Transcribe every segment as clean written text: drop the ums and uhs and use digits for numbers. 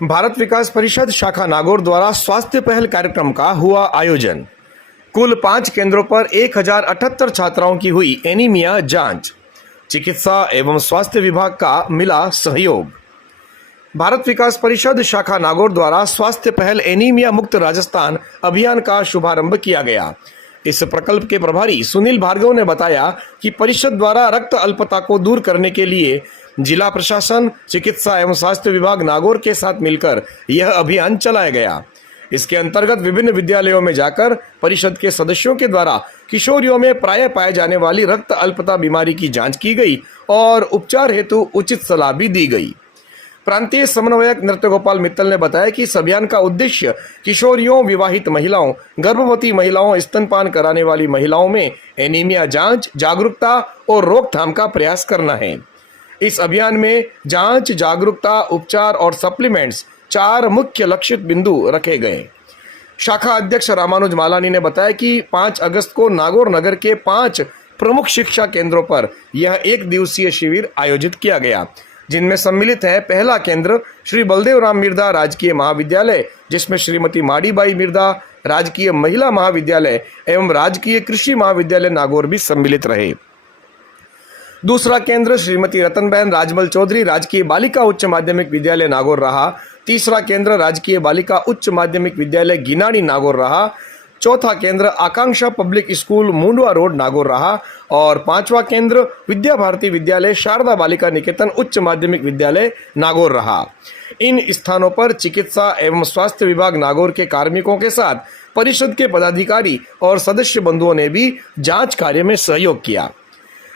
भारत विकास परिषद शाखा नागौर द्वारा स्वास्थ्य पहल कार्यक्रम का हुआ आयोजन। कुल 5 केंद्रों पर 1078 छात्राओं की हुई एनीमिया जांच। चिकित्सा एवं स्वास्थ्य विभाग का मिला सहयोग। भारत विकास परिषद शाखा नागौर द्वारा स्वास्थ्य पहल एनीमिया मुक्त राजस्थान अभियान का शुभारंभ किया गया। इस प्रकल्प के प्रभारी सुनील भार्गव ने बताया कि परिषद द्वारा रक्त अल्पता को दूर करने के लिए जिला प्रशासन, चिकित्सा एवं स्वास्थ्य विभाग नागौर के साथ मिलकर यह अभियान चलाया गया। इसके अंतर्गत विभिन्न विद्यालयों में जाकर परिषद के सदस्यों के द्वारा किशोरियों में प्रायः पाए जाने वाली रक्त अल्पता बीमारी की जांच की गई और उपचार हेतु उचित सलाह भी दी गई। प्रांतीय समन्वयक नृत्य गोपाल मित्तल ने बताया कि इस अभियान का उद्देश्य किशोरियों, विवाहित महिलाओं, गर्भवती महिलाओं, स्तनपान कराने वाली महिलाओं में एनीमिया जांच, जागरूकता और रोकथाम का प्रयास करना है। इस अभियान में जांच, जागरूकता, उपचार और सप्लीमेंट्स 4 मुख्य लक्षित बिंदु रखे गए। शाखा अध्यक्ष रामानुज मालानी ने बताया कि 5 अगस्त को नागौर नगर के 5 प्रमुख शिक्षा केंद्रों पर यह 1 दिवसीय शिविर आयोजित किया गया, जिनमें सम्मिलित है पहला केंद्र श्री बलदेव राम मिर्धा राजकीय महाविद्यालय, जिसमें श्रीमती माडीबाई मिर्धा राजकीय महिला महाविद्यालय एवं राजकीय कृषि महाविद्यालय नागौर भी सम्मिलित रहे। दूसरा केंद्र श्रीमती रतनबहन राजमल चौधरी राजकीय बालिका उच्च माध्यमिक विद्यालय नागौर रहा। तीसरा केंद्र राजकीय बालिका उच्च माध्यमिक विद्यालय गिनानी नागौर रहा। चौथा केंद्र Akanksha public school Mundwa road Nagaur रहा और 5वां केंद्र विद्या भारती विद्यालय शारदा बालिका निकेतन उच्च माध्यमिक विद्यालय नागौर रहा। इन स्थानों पर चिकित्सा एवं स्वास्थ्य विभाग नागौर के कार्मिकों के साथ परिषद के पदाधिकारी और सदस्य बंधुओं ने भी जांच कार्य में सहयोग किया।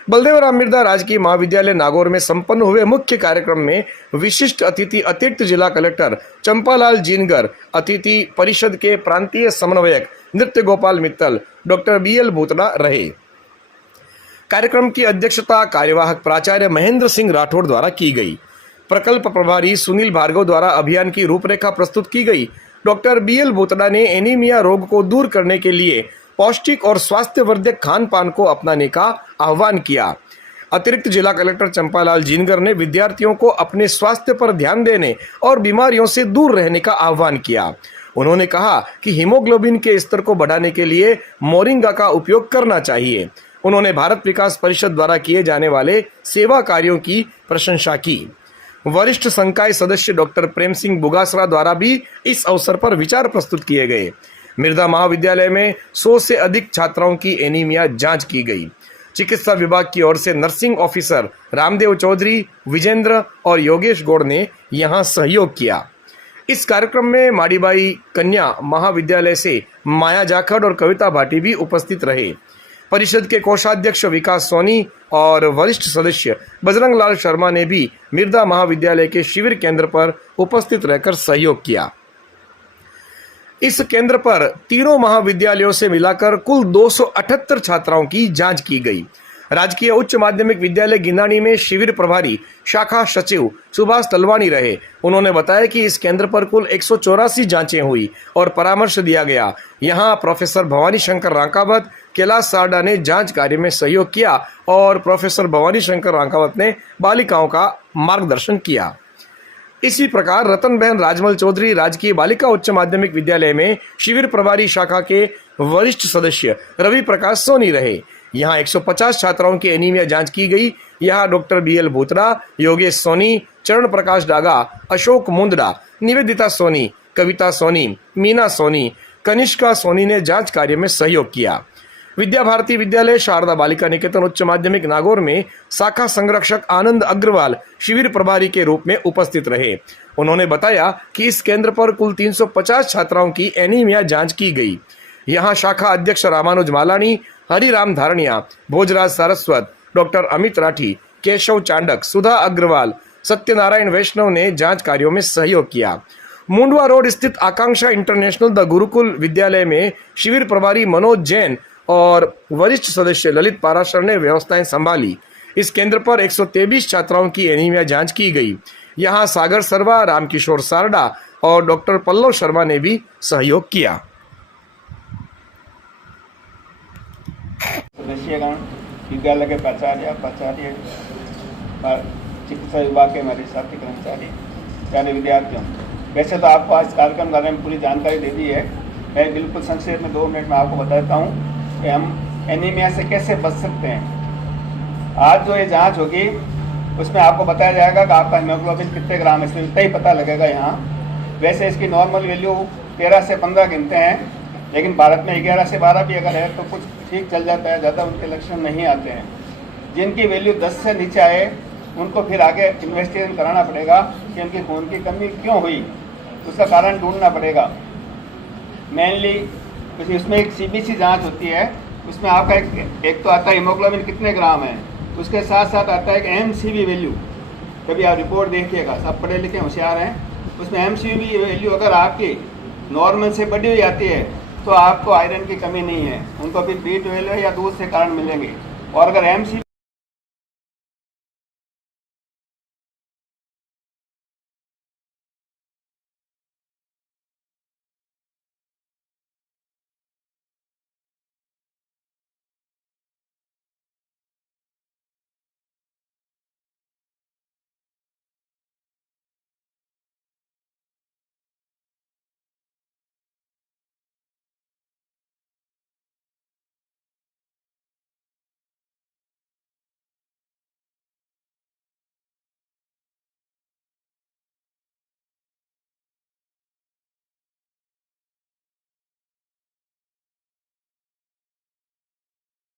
बलदेव राम मिर्धा राजकीय महाविद्यालय नागौर में संपन्न हुए मुख्य कार्यक्रम में विशिष्ट अतिथि अतिरिक्त जिला कलेक्टर चंपालाल जीनगर, अतिथि परिषद के प्रांतीय समन्वयक नृत्य गोपाल मित्तल, डॉक्टर BL भूतड़ा रहे। कार्यक्रम की अध्यक्षता कार्यवाहक प्राचार्य महेंद्र सिंह राठौड़ द्वारा की गई। प्रकल्प प्रभारी सुनील भार्गव द्वारा अभियान की रूपरेखा प्रस्तुत की गई। डॉक्टर BL भूतड़ा ने एनीमिया रोग को दूर करने के लिए पौष्टिक और स्वास्थ्यवर्धक खान पान को अपनाने का आह्वान किया। अतिरिक्त जिला कलेक्टर चंपालाल जीनगर ने विद्यार्थियों को अपने स्वास्थ्य पर ध्यान देने और बीमारियों से दूर रहने का आह्वान किया। उन्होंने कहा कि हीमोग्लोबिन के स्तर को बढ़ाने के लिए मोरिंगा का उपयोग करना चाहिए। उन्होंने भारत विकास परिषद द्वारा किए जाने वाले सेवा कार्यों की प्रशंसा की। वरिष्ठ संकाय सदस्य डॉक्टर प्रेम सिंह बुगासरा द्वारा भी इस अवसर पर विचार प्रस्तुत किए गए। मिर्धा महाविद्यालय में 100 से अधिक छात्राओं की एनीमिया जांच की गई। चिकित्सा विभाग की ओर से नर्सिंग ऑफिसर रामदेव चौधरी, विजेंद्र और योगेश गौड़ ने यहां सहयोग किया। इस कार्यक्रम में माडीबाई कन्या महाविद्यालय से माया जाखड़ और कविता भाटी भी उपस्थित रहे। परिषद के कोषाध्यक्ष विकास सोनी और वरिष्ठ सदस्य बजरंग लाल शर्मा ने भी मिर्धा महाविद्यालय के शिविर केंद्र पर उपस्थित रहकर सहयोग किया। इस केंद्र पर तीनों महाविद्यालयों से मिलाकर कुल 278 छात्राओं की जांच की गई। राजकीय उच्च माध्यमिक विद्यालय गिनानी में शिविर प्रभारी शाखा सचिव सुभाष तलवानी रहे। उन्होंने बताया कि इस केंद्र पर कुल 184 जांचें हुई और परामर्श दिया गया। यहां प्रोफेसर भवानी शंकर रांकावत, कैलाश सारडा ने जांच कार्य में सहयोग किया और प्रोफेसर भवानी शंकर रांकावत ने बालिकाओं का मार्गदर्शन किया। इसी प्रकार रतनबहन राजमल चौधरी राजकीय बालिका उच्च माध्यमिक विद्यालय में शिविर प्रभारी शाखा के वरिष्ठ सदस्य रवि प्रकाश सोनी रहे। यहाँ 150 छात्राओं की एनीमिया जांच की गई। यहाँ डॉक्टर BL भूतड़ा, योगेश सोनी, चरण प्रकाश डागा, अशोक मुंदड़ा, निवेदिता सोनी, कविता सोनी, मीना सोनी, कनिष्का सोनी ने जांच कार्य में सहयोग किया। विद्या भारती विद्यालय शारदा बालिका निकेतन उच्च माध्यमिक नागौर में शाखा संरक्षक आनंद अग्रवाल शिविर प्रभारी के रूप में उपस्थित रहे। उन्होंने बताया कि इस केंद्र पर कुल 350 छात्राओं की एनीमिया जांच की गई। यहाँ शाखा अध्यक्ष रामानुज मालानी, हरिराम धारणिया, भोजराज सारस्वत, डॉक्टर अमित राठी, केशव चांडक, सुधा अग्रवाल, सत्यनारायण वैष्णव ने जांच कार्यों में सहयोग किया। मुंडवा रोड स्थित आकांक्षा इंटरनेशनल द गुरुकुल विद्यालय में शिविर प्रभारी मनोज जैन और वरिष्ठ सदस्य ललित पाराशर ने व्यवस्थाएं संभाली। इस केंद्र पर 123 छात्राओं की एनीमिया जांच की गई। यहाँ सागर सर्वा, रामकिशोर सारडा और डॉक्टर पल्लव शर्मा ने भी सहयोग किया। सदस्यगण, विद्यालय के प्राचार्य, चिकित्सा विभाग के हमारे साथी कर्मचारी, प्यारे विद्यार्थियों, वैसे तो आपको आज कार्यक्रम के बारे में पूरी जानकारी दे दी है, मैं बिल्कुल संक्षेप में 2 मिनट में आपको बता देता हूँ कि हम एनीमिया से कैसे बच सकते हैं। आज जो ये जांच होगी उसमें आपको बताया जाएगा कि आपका हीमोग्लोबिन कितने ग्राम है, इसमें इतना ही पता लगेगा यहाँ। वैसे इसकी नॉर्मल वैल्यू 13 से 15 गिनते हैं, लेकिन भारत में 11 से 12 भी अगर है तो कुछ ठीक चल जाता है, ज़्यादा उनके लक्षण नहीं आते हैं। जिनकी वैल्यू 10 से नीचे आए उनको फिर आगे इन्वेस्टिगेशन कराना पड़ेगा कि उनकी खून की कमी क्यों हुई, उसका कारण ढूंढना पड़ेगा। मेनली उसमें एक CBC जांच होती है, उसमें आपका एक तो आता है हीमोग्लोबिन कितने ग्राम है, उसके साथ साथ आता है एक MCV वैल्यू। कभी आप रिपोर्ट देखिएगा, सब पढ़े लिखे होशियार हैं, उसमें MCV वैल्यू अगर आपकी नॉर्मल से बढ़ी हुई आती है तो आपको आयरन की कमी नहीं है, उनको फिर B12 या दूसरे कारण मिलेंगे। और अगर MCV